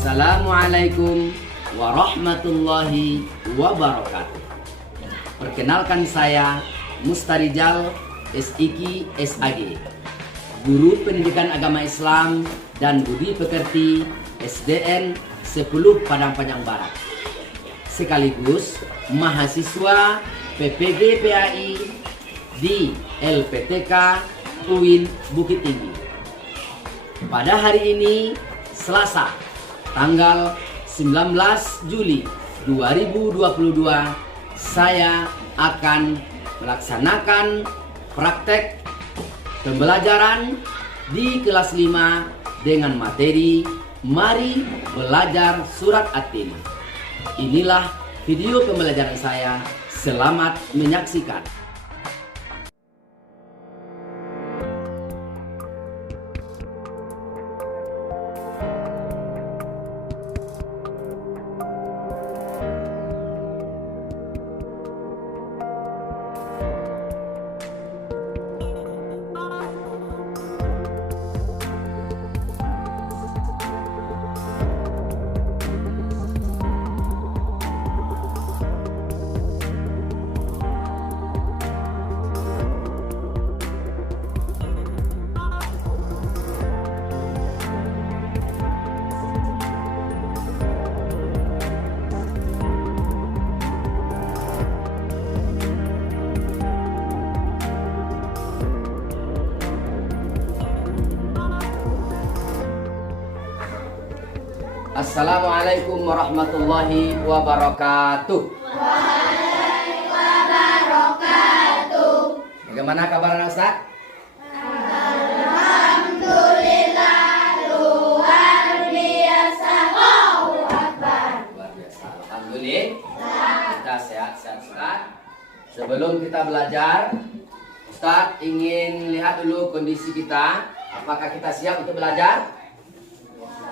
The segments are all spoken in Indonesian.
Assalamualaikum warahmatullahi wabarakatuh. Perkenalkan saya Mustarijal SIK SAG, Guru Pendidikan Agama Islam dan Budi Pekerti SDN 10 Padang Panjang Barat, sekaligus mahasiswa PPG PAI di LPTK UIN Bukit Tinggi. Pada hari ini, Selasa, tanggal 19 Juli 2022, saya akan melaksanakan praktek pembelajaran di kelas 5 dengan materi Mari Belajar Surat At-Tin. Inilah video pembelajaran saya. Selamat menyaksikan. Assalamualaikum warahmatullahi wabarakatuh. Bagaimana kabarnya Ustaz? Alhamdulillah, luar biasa. Allahu Akbar. Luar biasa. Alhamdulillah. Kita sehat-sehat Ustaz. Sebelum kita belajar, Ustaz ingin lihat dulu kondisi kita. Apakah kita siap untuk belajar?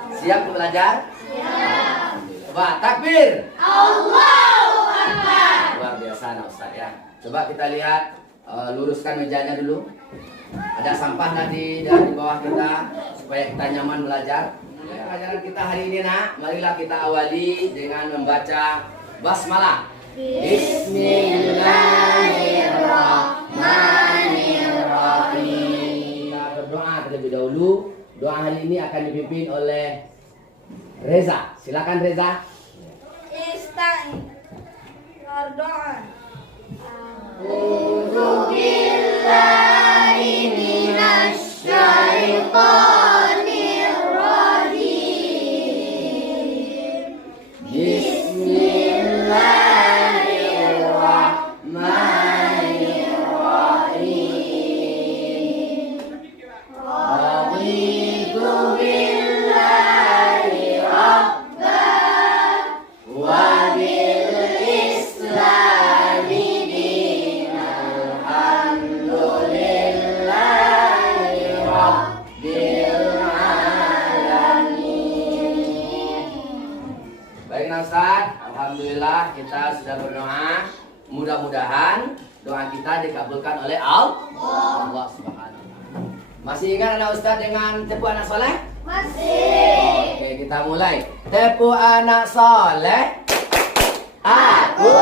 Siap untuk belajar? Siap. Coba takbir. Allahu Akbar. Luar biasa nah Ustaz ya. Coba kita lihat, luruskan mejanya dulu. Ada sampah tadi dari bawah kita supaya kita nyaman belajar. Pelajaran kita hari ini nak, marilah kita awali dengan membaca basmalah. Bismillahirrahmanirrahim. Kita berdoa terlebih dahulu. Doa hari ini akan dipimpin oleh Reza. Silakan Reza. Ista'in. Berdoa. A'udzu billahi minasyaitonir rajim. Bismillahirrahmanirrahim. Raditu billahi rabban wa bil islami dinan. Alhamdulillahi rabbil alamin. Baik Ustaz, alhamdulillah kita sudah berdoa. Mudah-mudahan doa kita dikabulkan oleh Allah Subhanahu wa taala. Masih ingat anak Ustaz dengan tepu anak soleh? Masih. Oke, kita mulai. Tepu anak soleh. Aku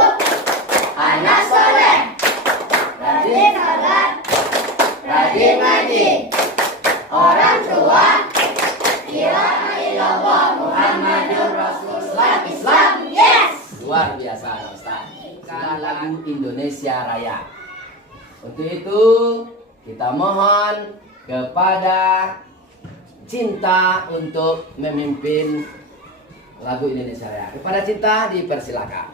Anak soleh. rajin Salat. rajin ngaji. Orang tua. Ilaha illallah Muhammadur Rasulullah. Islam. Yes. Luar biasa anak Ustaz. Kita lagu Indonesia Raya. Untuk itu kita mohon kepada Cinta untuk memimpin lagu Indonesia Raya. Kepada Cinta dipersilakan.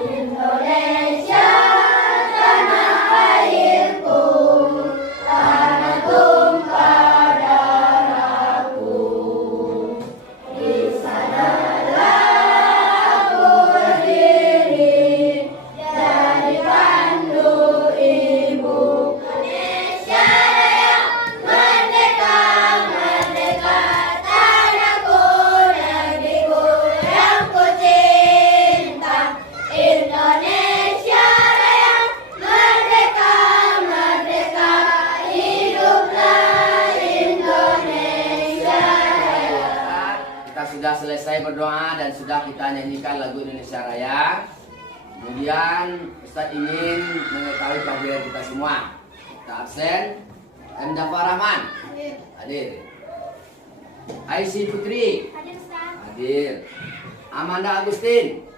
Indonesia tanah airku, tanah tumpah darahku. Di sanalah aku berdiri, jadi pandu ibu. Indonesia Raya, merdeka, merdeka, tanahku, negeriku yang ku cinta. Indonesia selesai berdoa dan sudah kita nyanyikan lagu Indonesia Raya, kemudian Ustaz ingin mengetahui kehadiran kita semua. Kita absen. Dafa Rahman hadir. Aisy Putri hadir. Amanda Agustin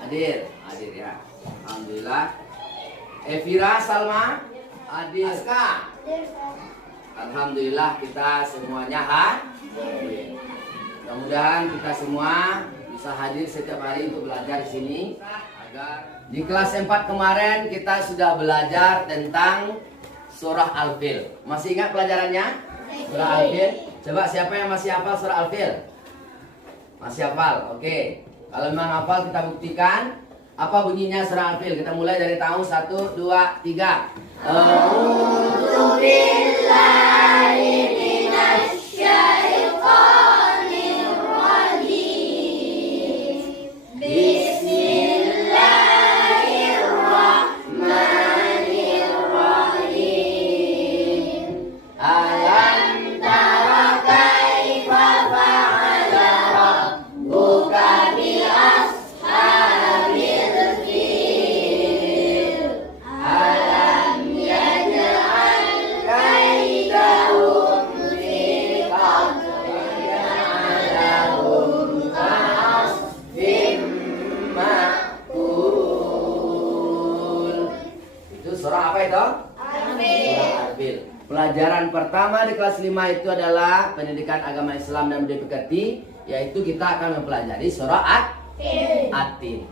hadir ya. Alhamdulillah. Evira Salma hadir. Aska alhamdulillah, kita semuanya hadir. Mudah-mudahan kita semua bisa hadir setiap hari untuk belajar di sini. Agar di kelas 4 kemarin kita sudah belajar tentang surah Al-Fil. Masih ingat pelajarannya? Surah Al-Fil. Coba siapa yang masih hafal surah Al-Fil? Masih hafal? Oke. Kalau memang hafal kita buktikan. Apa bunyinya surah Al-Fil? Kita mulai dari tahun 1, 2, 3. A'udzu billahi minasy syaithanir rajim. Bismillahirrahmanirrahim. Alam tara kaifa fa'ala rabbuka bi ashabil fil. Alam yaj'al kaidahum fi qadrihim ka'asfin ma'kul. Itu surah apa itu? Surah Al-Fil. Pelajaran pertama di kelas 5 itu adalah pendidikan agama Islam dan budaya pekerti, yaitu kita akan mempelajari surah At-Tin.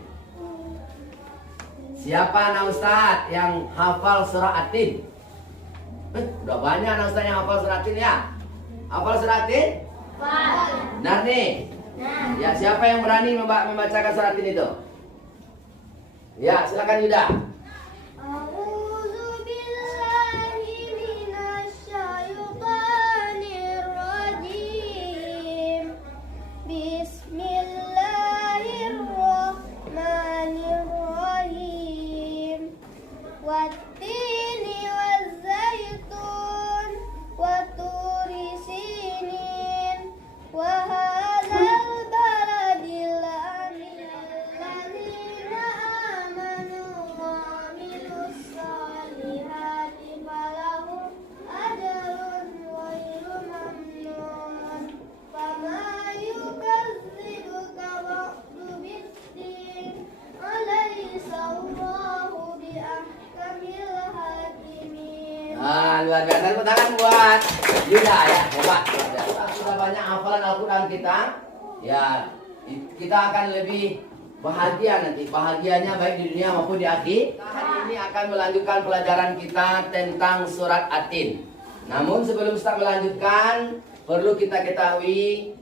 Siapa anak Ustadz yang hafal surah At-Tin? Udah banyak anak Ustadz yang hafal surah At-Tin ya? Hafal surah At-Tin? Benar nih? Ya, siapa yang berani membacakan surah At-Tin itu? Ya, silakan Yuda. A'udzu billahi minasy syaithanir rajim. Bismillahirrahmanirrahim. Wattini wazzaitun wa turi sinin wa hadzal baladil amin alladzina amanu wa amilus solihati falahum ajrun ghairu mamnun. Fama yukazzibuka ba'du biddin alaysa Allahu bi ahkamil hakimin. Luar biasa. Tepuk tangan buat Yuda ya, hebat, luar biasa. Sudah banyak hafalan Al-Quran kita. Ya, kita akan lebih bahagia nanti. Bahagianya baik di dunia maupun di akhirat. Hari ini akan melanjutkan pelajaran kita tentang surat At-Tin. Namun sebelum kita melanjutkan, perlu kita ketahui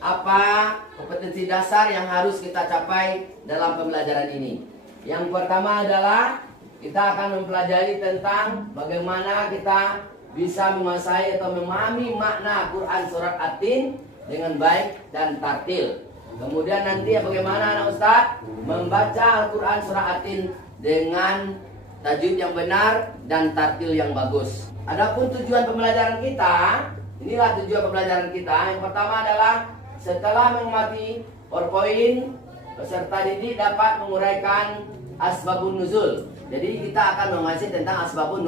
apa kompetensi dasar yang harus kita capai dalam pembelajaran ini. Yang pertama adalah kita akan mempelajari tentang bagaimana kita bisa menguasai atau memahami makna Quran surat At-Tin dengan baik dan tartil. Kemudian nanti bagaimana anak Ustadz membaca Al-Quran surah At-Tin dengan tajwid yang benar dan tartil yang bagus. Adapun tujuan pembelajaran kita, inilah tujuan pembelajaran kita. Yang pertama adalah setelah mengamati PowerPoint, peserta didik dapat menguraikan asbabun nuzul. Jadi kita akan menguasai tentang asbabun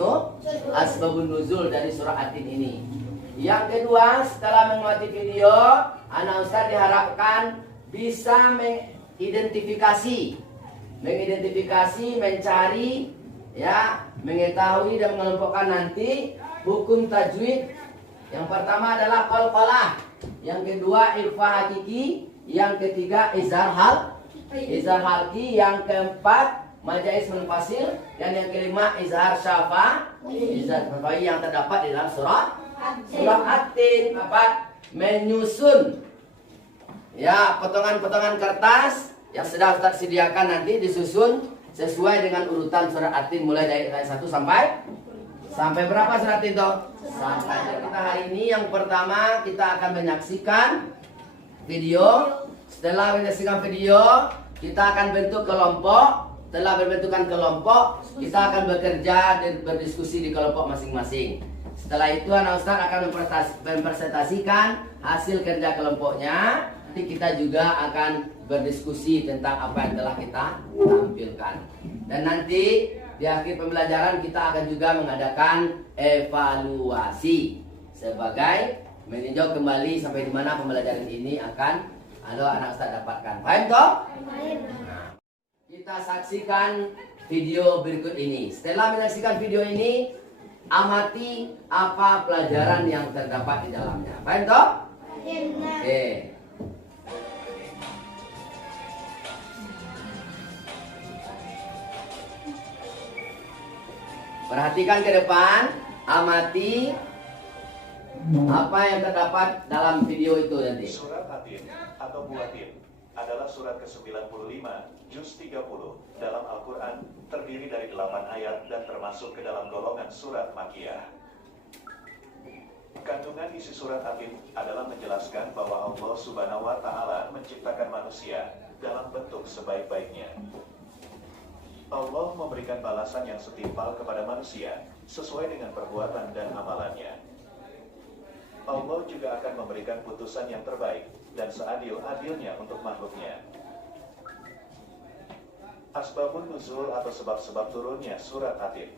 nuzul dari surah At-Tin ini. Yang kedua, setelah mengamati video, anak Ustadz diharapkan bisa mengidentifikasi, mencari, ya, mengetahui dan mengelompokkan nanti hukum tajwid. Yang pertama adalah qalqalah, yang kedua ikhfa hakiki, yang ketiga izhar halqi, yang keempat majais munfasil, dan yang kelima izhar syafai yang terdapat di dalam surah At-Tin. Menyusun, ya, potongan-potongan kertas yang sudah Ustaz sediakan nanti disusun sesuai dengan urutan surat At-Tin mulai dari ayat 1 sampai berapa surat itu? Sampai kita hari ini yang pertama kita akan menyaksikan video. Setelah menyaksikan video, kita akan bentuk kelompok. Setelah berbentukan kelompok, kita akan bekerja dan berdiskusi di kelompok masing-masing. Setelah itu anak Ustaz akan mempresentasikan hasil kerja kelompoknya. Nanti kita juga akan berdiskusi tentang apa yang telah kita tampilkan. Dan nanti di akhir pembelajaran kita akan juga mengadakan evaluasi sebagai meninjau kembali sampai di mana pembelajaran ini akan anak Ustaz dapatkan. Paham toh? Nah, kita saksikan video berikut ini. Setelah menyaksikan video ini, amati apa pelajaran yang terdapat di dalamnya. Paham toh? Oke. Perhatikan ke depan, amati apa yang terdapat dalam video itu nanti. Surat Atin atau Buatin adalah surat ke-95 juz 30 dalam Al-Quran, terdiri dari 8 ayat dan termasuk ke dalam golongan surat Makkiyah. Kandungan isi surat Atin adalah menjelaskan bahwa Allah Subhanahu wa Ta'ala menciptakan manusia dalam bentuk sebaik-baiknya. Allah memberikan balasan yang setimpal kepada manusia sesuai dengan perbuatan dan amalannya. Allah juga akan memberikan putusan yang terbaik dan seadil-adilnya untuk makhluknya. Asbabun nuzul atau sebab-sebab turunnya surat Atin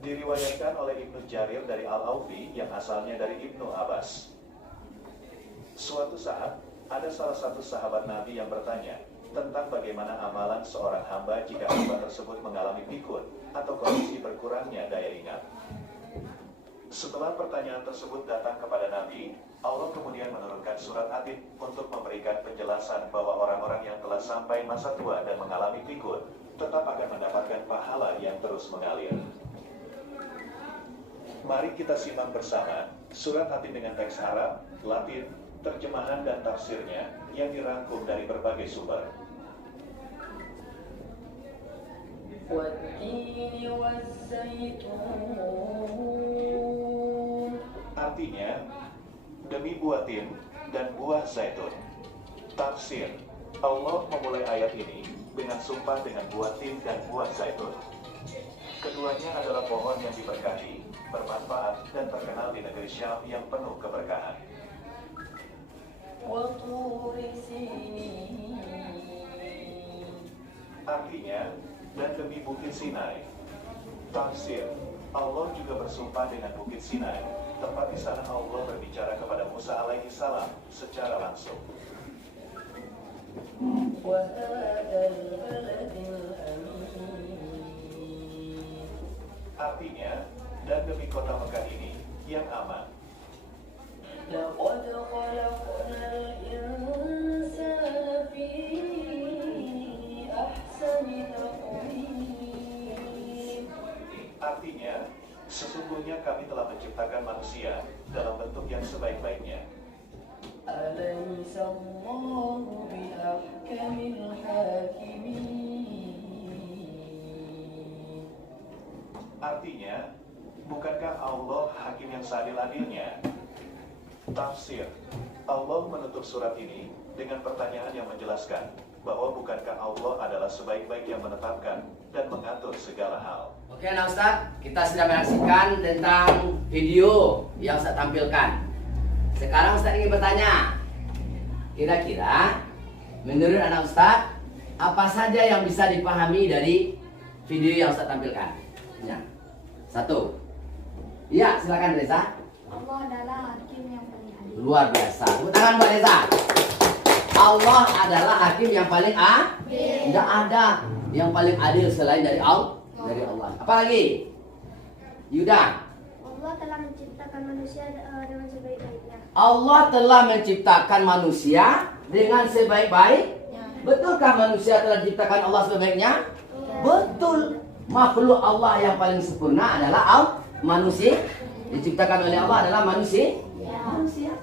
diriwayatkan oleh Ibnu Jarir dari Al-Aufi yang asalnya dari Ibnu Abbas. Suatu saat, ada salah satu sahabat Nabi yang bertanya tentang bagaimana amalan seorang hamba jika hamba tersebut mengalami pikun atau kondisi berkurangnya daya ingat. Setelah pertanyaan tersebut datang kepada Nabi, Allah kemudian menurunkan surat Atin untuk memberikan penjelasan bahwa orang-orang yang telah sampai masa tua dan mengalami pikun tetap akan mendapatkan pahala yang terus mengalir. Mari kita simak bersama surat Atin dengan teks Arab, Latin, terjemahan dan tafsirnya yang dirangkum dari berbagai sumber. Artinya, demi buah tin dan buah zaitun. Tafsir, Allah memulai ayat ini dengan sumpah dengan buah tin dan buah zaitun. Keduanya adalah pohon yang diberkahi, bermanfaat, dan terkenal di negeri Syam yang penuh keberkahan. Artinya, dan demi Bukit Sinai. Tafsir, Allah juga bersumpah dengan Bukit Sinai, tempat di sana Allah berbicara kepada Musa alaihi salam secara langsung. Artinya, dan demi kota Mekah ini yang aman. Artinya, sesungguhnya kami telah menciptakan manusia dalam bentuk yang sebaik-baiknya. Artinya, bukankah Allah hakim yang seadil-adilnya? Tafsir, Allah menutup surat ini dengan pertanyaan yang menjelaskan bahwa bukankah Allah adalah sebaik-baik yang menetapkan dan mengatur segala hal. Oke anak Ustaz, kita sudah menyaksikan tentang video yang saya tampilkan. Sekarang Ustaz ingin bertanya, kira-kira menurut anak Ustaz, apa saja yang bisa dipahami dari video yang Ustaz tampilkan? Ya. Satu. Iya, silakan Reza. Allah adalah hakim yang paling adil. Luar biasa. Tepuk tangan Mbak Reza. Allah adalah hakim yang paling adil. Tidak ada yang paling adil selain dari Allah. Apa lagi? Yuda. Allah telah menciptakan manusia dengan sebaik-baiknya. Allah telah menciptakan manusia dengan sebaik-baiknya. Betulkah manusia telah diciptakan Allah sebaik-baiknya? Betul. Makhluk Allah yang paling sempurna adalah manusia. Diciptakan oleh Allah adalah manusia. Manusia.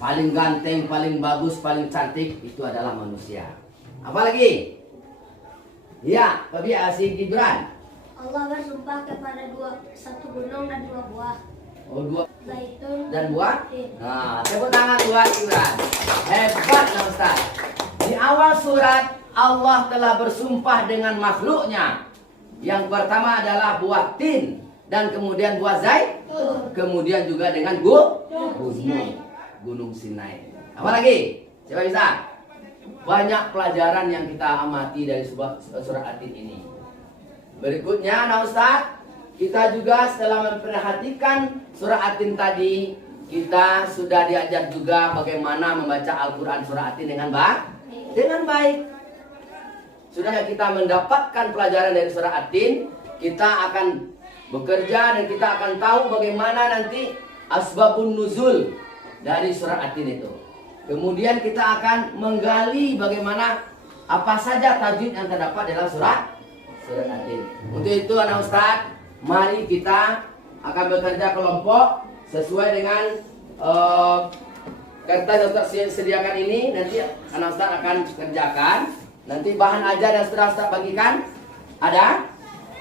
Paling ganteng, paling bagus, paling cantik itu adalah manusia. Apa lagi? Ya, Babi Asy Gibran. Allah bersumpah kepada satu gunung dan dua buah. Oh, dua Zaitun dan buah. tin. Nah, tepuk tangan buat Gibran. Hebat nah Ustaz. Di awal surat Allah telah bersumpah dengan makhluknya. Yang pertama adalah buah tin. dan kemudian buah zaitun, kemudian juga dengan Gunung Sinai. Apa lagi? Siapa bisa? Banyak pelajaran yang kita amati dari surah At-Tin ini. Berikutnya, nah Ustaz, kita juga setelah memperhatikan surah At-Tin tadi, kita sudah diajar juga bagaimana membaca Al-Quran surah At-Tin dengan baik. Sudah kita mendapatkan pelajaran dari surah At-Tin, kita akan bekerja dan kita akan tahu bagaimana nanti asbabun nuzul dari surah At-Tin itu. Kemudian kita akan menggali bagaimana apa saja tajwid yang terdapat dalam surah At-Tin. Untuk itu anak Ustaz, mari kita akan bekerja kelompok sesuai dengan kertas yang Ustaz sediakan ini. Nanti anak Ustaz akan kerjakan. Nanti bahan ajar yang sudah Ustaz bagikan ada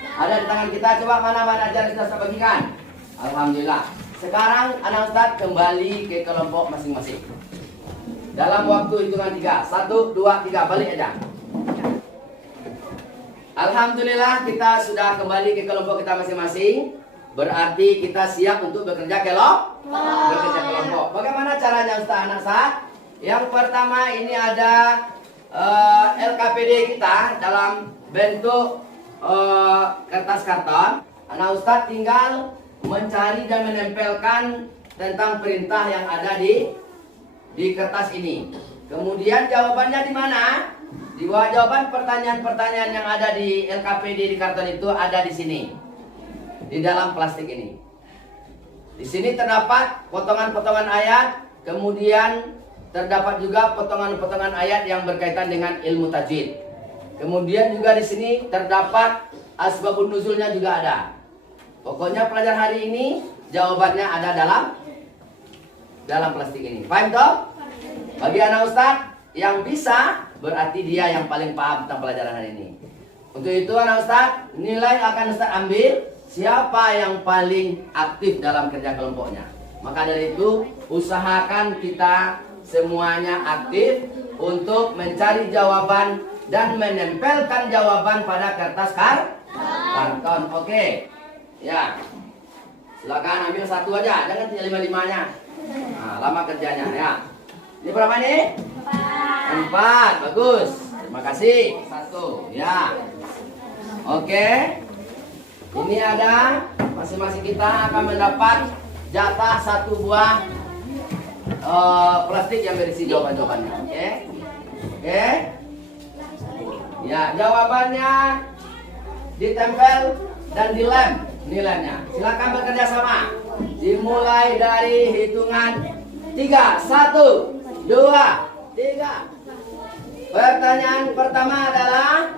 di tangan kita. Coba mana ajar yang sudah Ustaz bagikan. Alhamdulillah. Sekarang anak Ustaz kembali ke kelompok masing-masing. Dalam waktu hitungan 3. 1, 2, 3. Balik aja. Alhamdulillah kita sudah kembali ke kelompok kita masing-masing. Berarti kita siap untuk bekerja kelompok. Bagaimana caranya Ustaz? Yang pertama ini ada LKPD kita dalam bentuk kertas karton. Anak Ustaz tinggal mencari dan menempelkan tentang perintah yang ada di kertas ini. Kemudian jawabannya di mana? Di bawah jawaban pertanyaan-pertanyaan yang ada di LKPD di karton itu ada di sini. Di dalam plastik ini. Di sini terdapat potongan-potongan ayat, kemudian terdapat juga potongan-potongan ayat yang berkaitan dengan ilmu tajwid. Kemudian juga di sini terdapat asbabun nuzulnya juga ada. Pokoknya pelajaran hari ini jawabannya ada dalam plastik ini. Paham toh? Bagi anak Ustaz yang bisa, berarti dia yang paling paham tentang pelajaran hari ini. Untuk itu anak Ustaz, nilai akan Ustaz ambil siapa yang paling aktif dalam kerja kelompoknya. Maka dari itu, usahakan kita semuanya aktif untuk mencari jawaban dan menempelkan jawaban pada kertas karton. Oke. Ya. Silakan ambil satu aja, jangan 5-5-nya. Nah, lama kerjanya ya. Ini berapa nih? 4. Bagus. Terima kasih. 1. Ya. Oke. Ini ada masing-masing kita akan mendapat jatah 1 buah plastik yang berisi jawaban-jawabannya. Oke. Ya, jawabannya ditempel dan dilem nilainya. Silakan bekerja sama. Dimulai dari hitungan 3. 1, 2, 3. Pertanyaan pertama adalah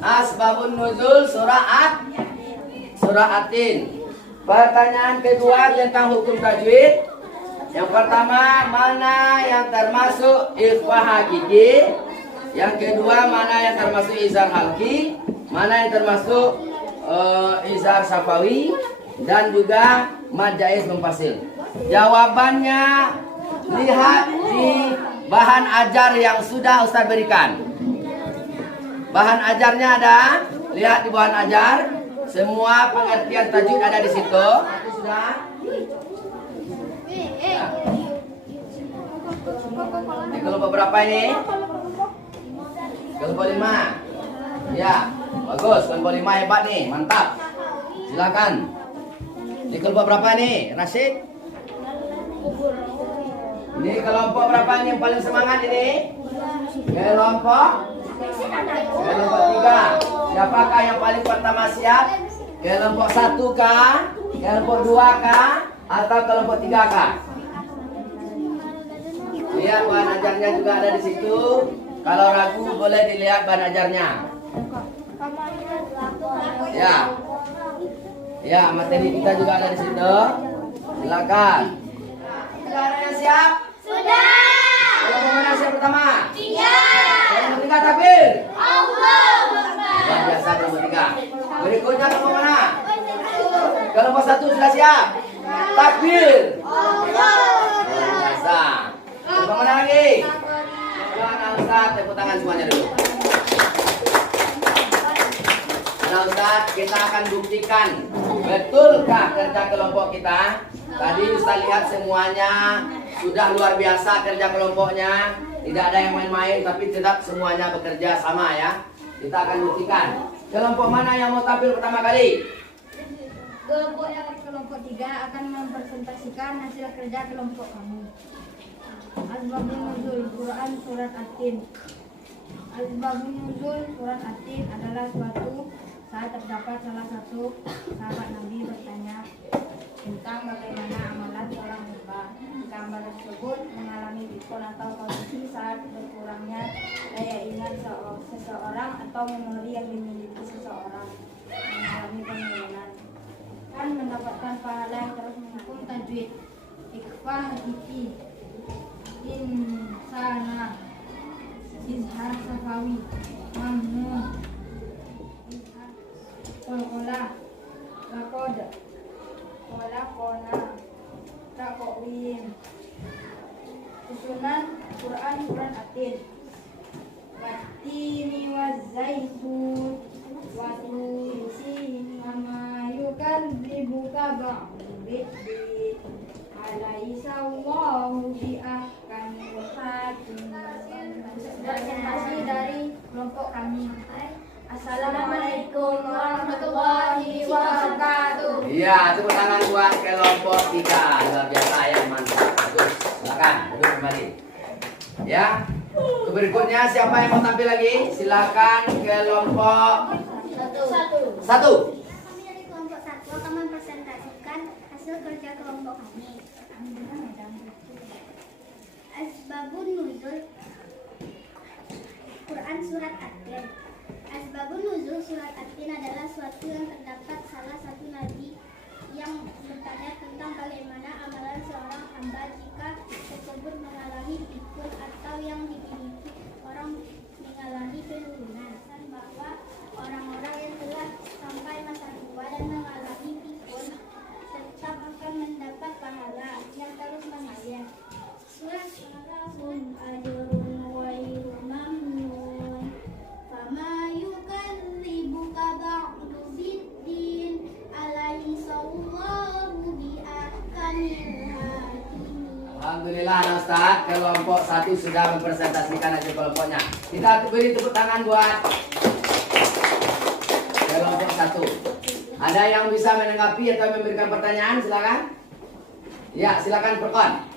asbabun nuzul surah At-Tin. Pertanyaan kedua tentang hukum tajwid. Yang pertama, mana yang termasuk ikhfa hakiki? Yang kedua, mana yang termasuk izhar halki? Mana yang termasuk izhar syafawi? Dan juga mad jaiz munfasil. Jawabannya lihat di bahan ajar yang sudah Ustaz berikan. Bahan ajarnya ada, lihat di bahan ajar. Semua pengertian tajwid ada di situ. Sudah? Ya. Di kelompok berapa ini? Kelompok 5. Ya, bagus. Kelompok 5 hebat nih, mantap. Silakan. Di kelompok berapa nih, Rashid? Ini kelompok berapa nih yang paling semangat ini? Kelompok 3. Siapakah yang paling pertama siap? Kelompok 1 kah? Kelompok 2 kah? Atau kelompok 3 kah? Lihat bahan ajarnya juga ada di situ. Kalau ragu boleh dilihat bahan ajarnya. Ya. Ya, materi kita juga ada di situ. Silakan. Sudah ada yang siap? Sudah. Kelompok mana siap pertama? 3. Kelompok 3 takbir. Allahu Akbar. Luar biasa kelompok 3. Berikutnya kelompok mana? Kelompok 1 sudah siap? Takbir. Luar biasa. Kelompok mana lagi? Silakan Ustaz, tepuk tangan semuanya dulu. Nah Ustaz, kita akan buktikan betulkah kerja kelompok kita. Tadi Ustaz lihat semuanya sudah luar biasa kerja kelompoknya. Tidak ada yang main-main, tapi tetap semuanya bekerja sama ya. Kita akan buktikan. Kelompok mana yang mau tampil pertama kali? Kelompok 3 akan mempresentasikan hasil kerja kelompok kami. Asbabun nuzul Quran surat At-Tin. Asbabun nuzul surat At-Tin adalah suatu saat terdapat salah satu sahabat Nabi bertanya tentang bagaimana amalan seorang hamba. Jika hamba tersebut mengalami pikun atau kondisi saat berkurangnya daya ingat seseorang atau memori yang dimiliki seseorang mengalami penurunan, kan mendapatkan pahala yang terus menghukum tajwid, ikhfah hati, insana, izhar safawi, mamnun, izhar kolkola, lakod, kola kona, rakowim, susunan Quran surat At-Tin, watini wazaitun, watusin mama yukadzibuka ba'du biddin alaisa Allahu bi'ahkamil hakim. Presentasi dari kelompok kami. Assalamualaikum warahmatullahi wabarakatuh. Iya, tepuk tangan buat kelompok 3. Luar biasa ya, mantap. Bagus. Silakan duduk kembali. Ya. Berikutnya siapa yang mau tampil lagi? Silakan kelompok 1. Kami dari kelompok 1 akan mempresentasikan hasil kerja kelompok kami. Asbabun nuzul Quran surat At-Tin. Asbabun nuzul surat At-Tin adalah suatu yang terdapat salah satu nabi yang bertanya tentang bagaimana amalan seorang hamba jika tersebut mengalami pikun atau yang dimiliki orang mengalami penurunan, dan bahwa orang-orang yang telah sampai masa tua dan mengalami pikun tetap akan mendapat pahala yang terus mengalir. Surat Al-Rahman ajrun ghairu mamnun fama yukadzibuka ba'du biddin alaisa Allahu bi'ahkamil hakimin. Alhamdulillah, nah Ustaz, kelompok 1 sudah mempresentasikan hasil kelompoknya. Kita beri tepuk tangan buat kelompok 1. Ada yang bisa menanggapi atau memberikan pertanyaan? Silakan. Ya, silakan Perkon.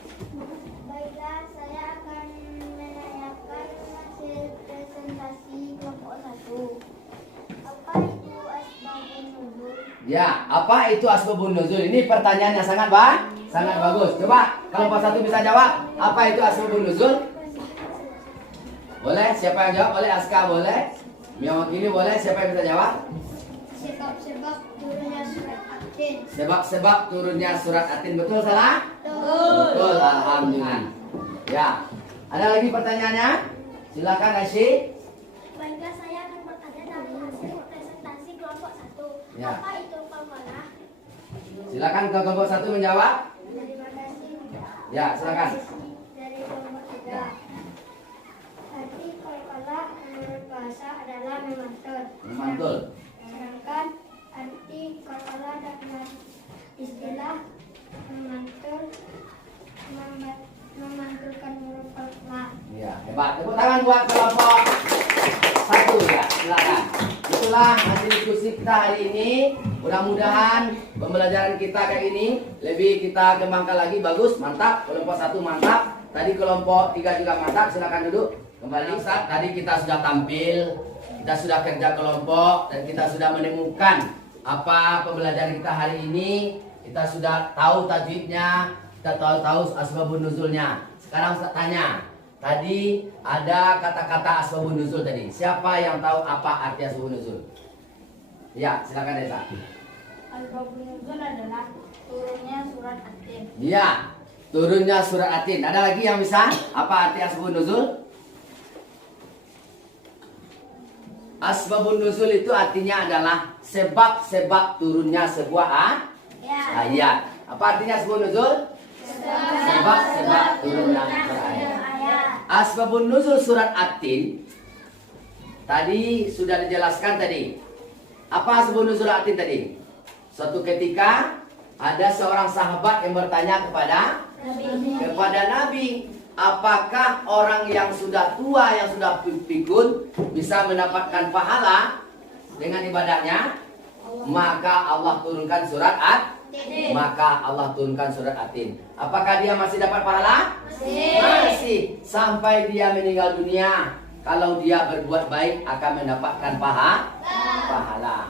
Baiklah, saya akan menanyakan hasil presentasi kelompok 1. Apa itu asbabun nuzul? Ya, apa itu asbabun nuzul? Ini pertanyaan yang sangat bagus. Coba kelompok 1 bisa jawab. Apa itu asbabun nuzul? Boleh? Siapa yang jawab? Boleh? Aska boleh? Miyawakili boleh? Siapa yang bisa jawab? Sebab-sebab turunnya surat At-Tin. Sebab-sebab turunnya surat At-Tin. Betul salah? Betul. Alhamdulillah. Ya. Ada lagi pertanyaannya? Silakan Asyik. Baiklah, saya akan bertanya dari hasil presentasi kelompok 1. Ya. Apa itu qalqalah? Silakan ke kelompok 1 menjawab. Dari mana sih? Ya, silakan. Dari kelompok 3. Arti qalqalah menurut bahasa adalah memantul. Memantul. Sedangkan arti qalqalah dengan istilah memantul memantulkan huruf qalqalah. Ya, hebat. Tepuk tangan buat kelompok 1 ya. Silakan. Itulah hasil diskusi kita hari ini. Mudah-mudahan pembelajaran kita kayak ini lebih kita kembangkan lagi. Bagus, mantap. Kelompok 1 mantap. Tadi kelompok 3 juga mantap. Silakan duduk. Kembali Ustaz, tadi kita sudah tampil, kita sudah kerja kelompok, dan kita sudah menemukan apa pembelajaran kita hari ini. Kita sudah tahu tajwidnya, kita tahu asbabun nuzulnya. Sekarang Ustaz tanya, tadi ada kata-kata asbabun nuzul tadi. Siapa yang tahu apa arti asbabun nuzul? Ya, silakan Desa. Asbabun nuzul adalah turunnya surat At-Tin. Ya, turunnya surat At-Tin. Ada lagi yang bisa? Apa arti asbabun nuzul? Asbabun nuzul itu artinya adalah sebab-sebab turunnya sebuah ayat. Apa artinya asbabun nuzul? Sebab-sebab turunnya ayat. Asbabun nuzul surat At-Tin tadi sudah dijelaskan tadi. Apa sebelum nuzul atin tadi? Suatu ketika ada seorang sahabat yang bertanya kepada Nabi, apakah orang yang sudah tua, yang sudah pikun bisa mendapatkan pahala dengan ibadahnya? Maka Allah turunkan surat Atin. Apakah dia masih dapat pahala? Masih. Sampai dia meninggal dunia, kalau dia berbuat baik akan mendapatkan pahala.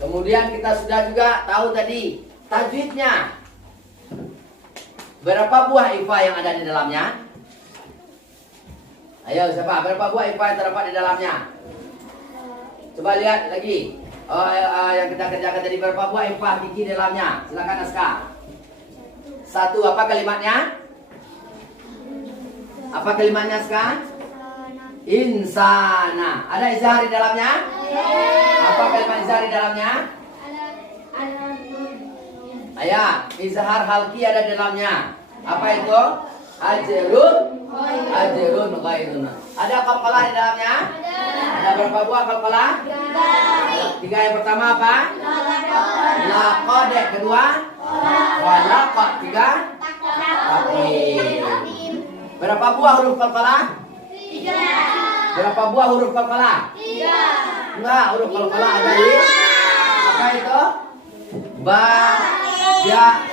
Kemudian kita sudah juga tahu tadi tajwidnya. Berapa buah ifa yang ada di dalamnya? Ayo siapa? Berapa buah ifa yang terdapat di dalamnya? Coba lihat lagi. Yang kita kerjakan tadi, berapa buah ifa kiki di dalamnya? Silakan Aska. 1. Apa kalimatnya? Apa kalimatnya Aska? Insana. Ada izhar di dalamnya? Apa kalimat izhar di dalamnya? Ayah, izhar halki ada di dalamnya. Apa itu? Ajrun ghairun. Ada qalqalah di dalamnya? Ada berapa buah qalqalah? 3. Yang pertama apa? Laqad. Kedua? Walaqad. 3? Taqim. Berapa buah huruf qalqalah? 3. Berapa buah huruf qalqalah? 3. Enggak, huruf qalqalah ada di apa itu?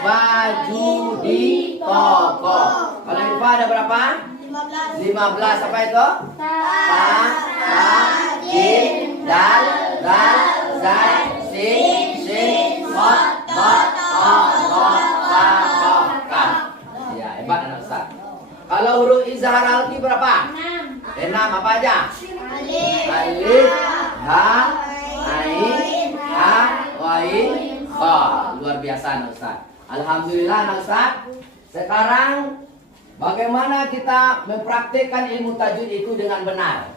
Baju di toko. Kalau ifa ada berapa? 15. Apa itu? Jim, dal, zai, sin, qad, kaf. Ya, hebat anak Ustaz. Kalau huruf izhar alqi berapa? 6. Apa aja? Alif, ha, ain, ha, wain, kha. Luar biasa anak Ustaz. Alhamdulillah anak Ustaz. Sekarang bagaimana kita mempraktikkan ilmu tajwid itu dengan benar?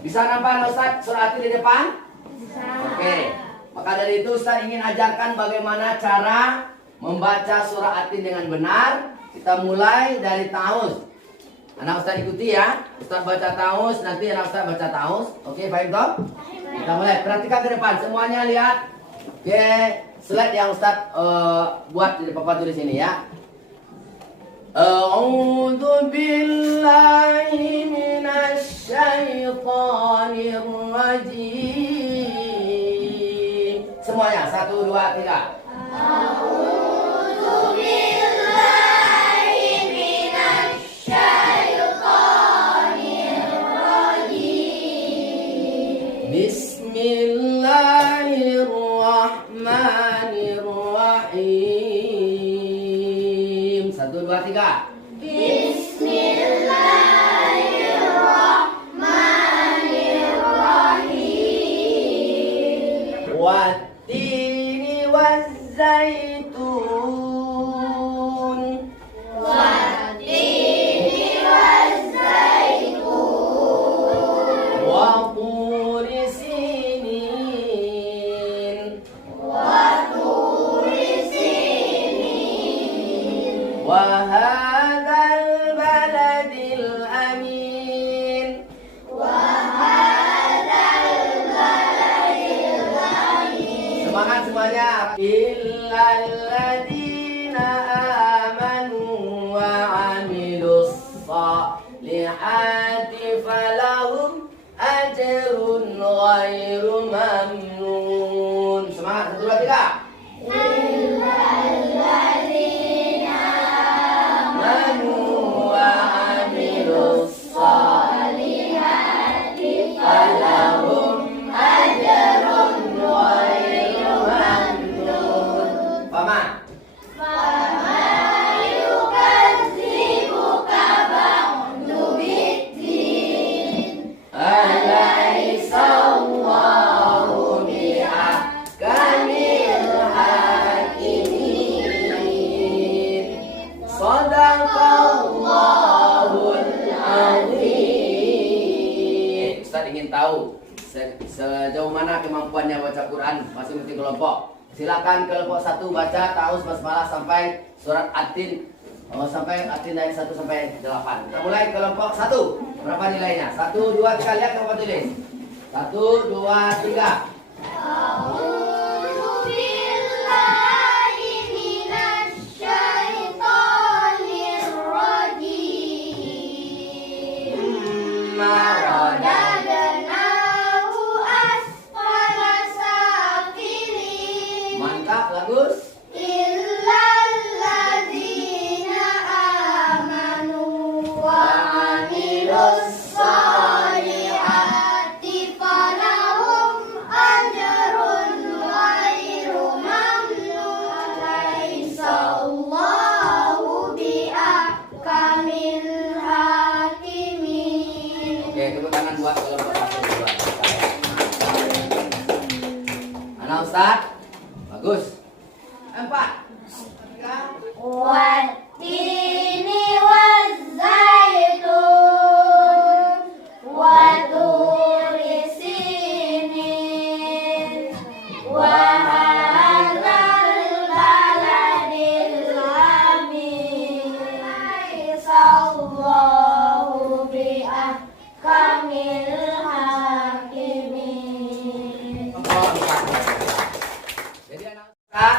Bisa nampak anak Ustaz surat di depan? Bisa. Oke. Maka dari itu Ustaz ingin ajarkan bagaimana cara membaca surah Atin dengan benar. Kita mulai dari taus. Anak Ustaz ikuti ya. Ustaz baca taus, nanti anak Ustaz baca taus. Oke, baik toh? Kita mulai. Perhatikan ke depan. Semuanya lihat. Oke, slide yang Ustaz buat di papan tulis ini ya. A'udzu billahi minasy syaithanir rajim. Semuanya 1 2 3. A'udzu billahi minasy syaithanir rajim. Bismillahirrahmanirrahim. 1 2 3. Bismillahirrahmanirrahim. Wattini wazzaitun. Wattini wazzaitun. Wa turi sinin. Wa turi sinin. Wa hadzal baladil amin. Wa hadzal baladil amin. Semangat semuanya. Illal ladzina amanu wa 'amilus shalihati falahum ajrun ghairu mamnun. Semangat 1 2 3. Amanu wa 'amilus shalihati falahum ajrun ghairu mamnun. Fama yukadzibuka ba'du biddin. Alaysa Allahu bi'ahkamil hakimin. Shadaqallahul azim. Ustaz ingin tahu sejauh mana kemampuannya baca Quran masing-masing kelompok. Silakan kelompok 1 baca taus basmalah sampai surat Atin. Sampai Atin dari 1 sampai 8. Kita mulai kelompok 1. Berapa nilainya? 1 2 3, lihat kelompok tulis. 1, 2, 3. A'udzu billahi minasyaitonir rajim. Maradadnahu asfala safilin. Mantap, bagus. Illal ladzina amanu wa amilus solihati falahum ajrun ghairu mamnun. Laisallahu biahkamil hakimin. Oke, tepuk tangan buat kelompok 1, 2. Anak Ustaz, bagus. 4. 3. Wattini wazzaitun wa turi sinin wa hadzal baladil amin. Sallallahu bi ahkamil hakimin. Jadi anak Ustaz,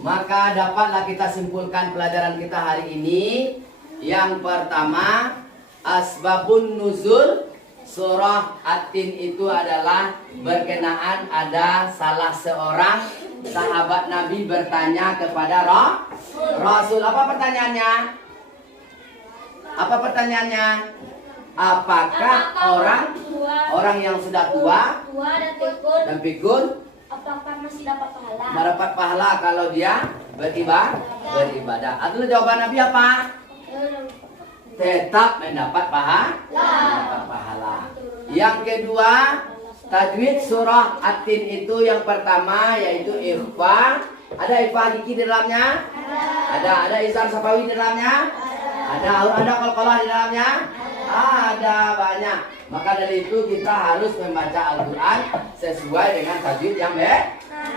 maka dapatlah kita simpulkan pelajaran kita hari ini. Yang pertama, asbabun nuzul surah At-Tin itu adalah berkenaan ada salah seorang sahabat Nabi bertanya kepada Rasul. Apa pertanyaannya? Apa pertanyaannya? Apakah orang yang sudah tua dan pikun apakah masih dapat pahala? mendapat pahala kalau dia beribadah? Atau jawaban Nabi apa? Tetap mendapat pahala. Yang kedua, tajwid surah At-Tin itu yang pertama yaitu ikhfa. Ada ikhfa gigi di dalamnya? Ada izhar safawi di dalamnya? Ada qalqalah di dalamnya? Ada banyak. Maka dari itu kita harus membaca Al-Quran sesuai dengan tajwid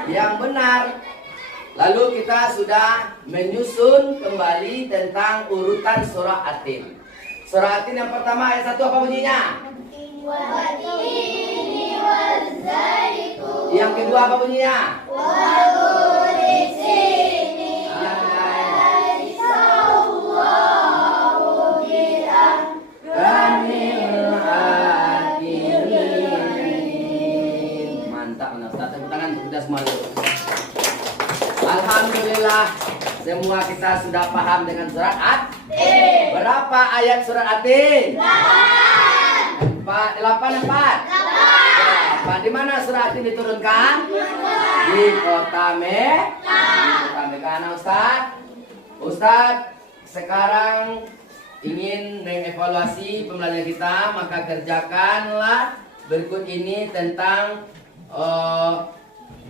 yang benar. Lalu kita sudah menyusun kembali tentang urutan surah At-Tin. Surah At-Tin yang pertama ayat 1 apa bunyinya? Wattini wazzaitun Yang kedua apa bunyinya? wa turi sinin. Sallallahu bi ahkamil hakimin. Mantap, Ustaz. Tepuk tangan untuk kita semua dulu. Alhamdulillah, semua kita sudah paham dengan surat At-Tin. Berapa ayat surat At-Tin? 8. Di mana surat At-Tin diturunkan? Di kota Mekah. Ustaz. Ustaz, sekarang ingin mengevaluasi pembelajaran kita, maka kerjakanlah berikut ini tentang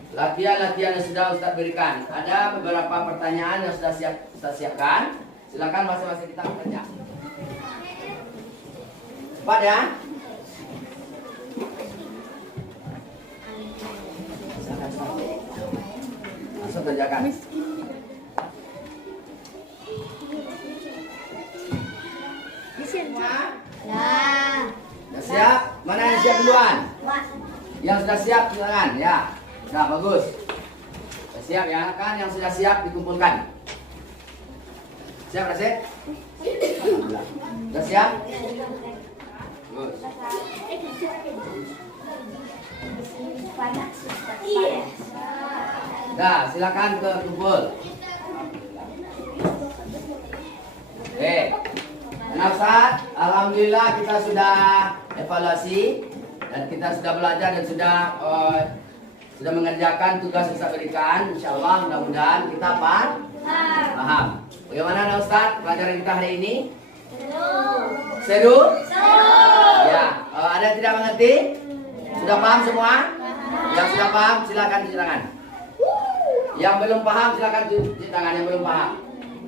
latihan-latihan yang sudah Ustaz berikan. Ada beberapa pertanyaan yang sudah Ustaz siapkan. Silakan masing-masing kita kerja. Cepat ya. Langsung kerjakan. Semua? Nah, Sudah siap? Mana yang siap duluan? Yang sudah siap silakan ya. Nah, bagus. Sudah siap ya kan? Yang sudah siap dikumpulkan. Siap Rasid? Sudah siap? Bagus. Nah, silakan ke kumpul. Oke. Nah, Ustaz, alhamdulillah kita sudah evaluasi dan kita sudah belajar dan sudah mengerjakan tugas yang Ustaz berikan. Insyaallah mudah-mudahan kita paham. Bagaimana Ustaz pelajaran kita hari ini? Seru? Ya. Ada yang tidak mengerti? Sudah paham semua? Yang sudah paham silakan cuci tangan. Yang belum paham silakan cuci tangan. Yang belum paham.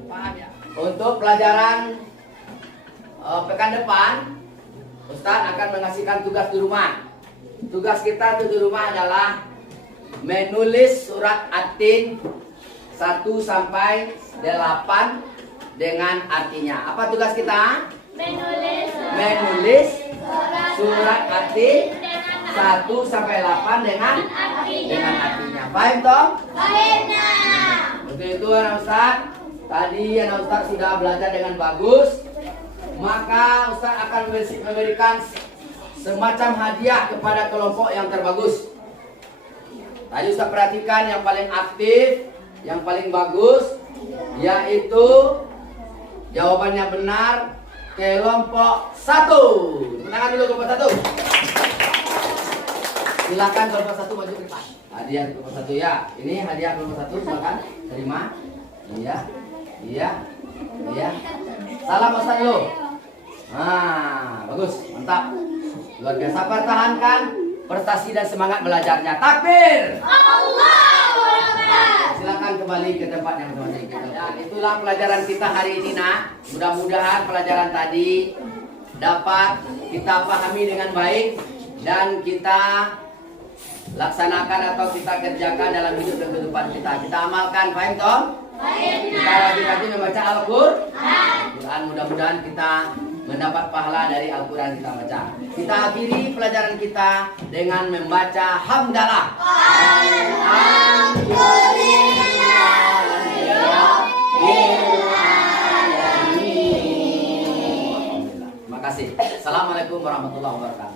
Paham ya? Untuk pelajaran pekan depan, Ustaz akan mengasihkan tugas di rumah. Tugas kita di rumah adalah menulis surat At-Tin 1 sampai 8 dengan artinya. Apa tugas kita? Menulis surat At-Tin 1 sampai 8 dengan artinya. Paham toh? Untuk itu anak Ustaz, tadi anak Ustaz sudah belajar dengan bagus. Maka Ustaz akan memberikan semacam hadiah kepada kelompok yang terbagus. Tadi Ustaz perhatikan yang paling aktif, yang paling bagus, yaitu jawabannya benar kelompok 1. Tangan dulu kelompok 1. Silakan kelompok 1 maju ke depan. Hadiah kelompok 1 ya. Ini hadiah kelompok 1, silakan terima. Iya. Salam Ustaz dulu. Nah, bagus, mantap. Luar biasa, pertahankan prestasi dan semangat belajarnya. Takbir. Silakan kembali ke tempat yang masing-masing. Dan itulah pelajaran kita hari ini, nak. Mudah-mudahan pelajaran tadi dapat kita pahami dengan baik dan kita laksanakan atau kita kerjakan dalam hidup dan kehidupan kita. Kita amalkan, paham toh? Kita rajin-rajin membaca Al-Quran. Mudah-mudahan kita mendapat pahala dari Al-Quran kita baca. Kita akhiri pelajaran kita dengan membaca hamdalah. Terima kasih. Assalamualaikum warahmatullahi wabarakatuh.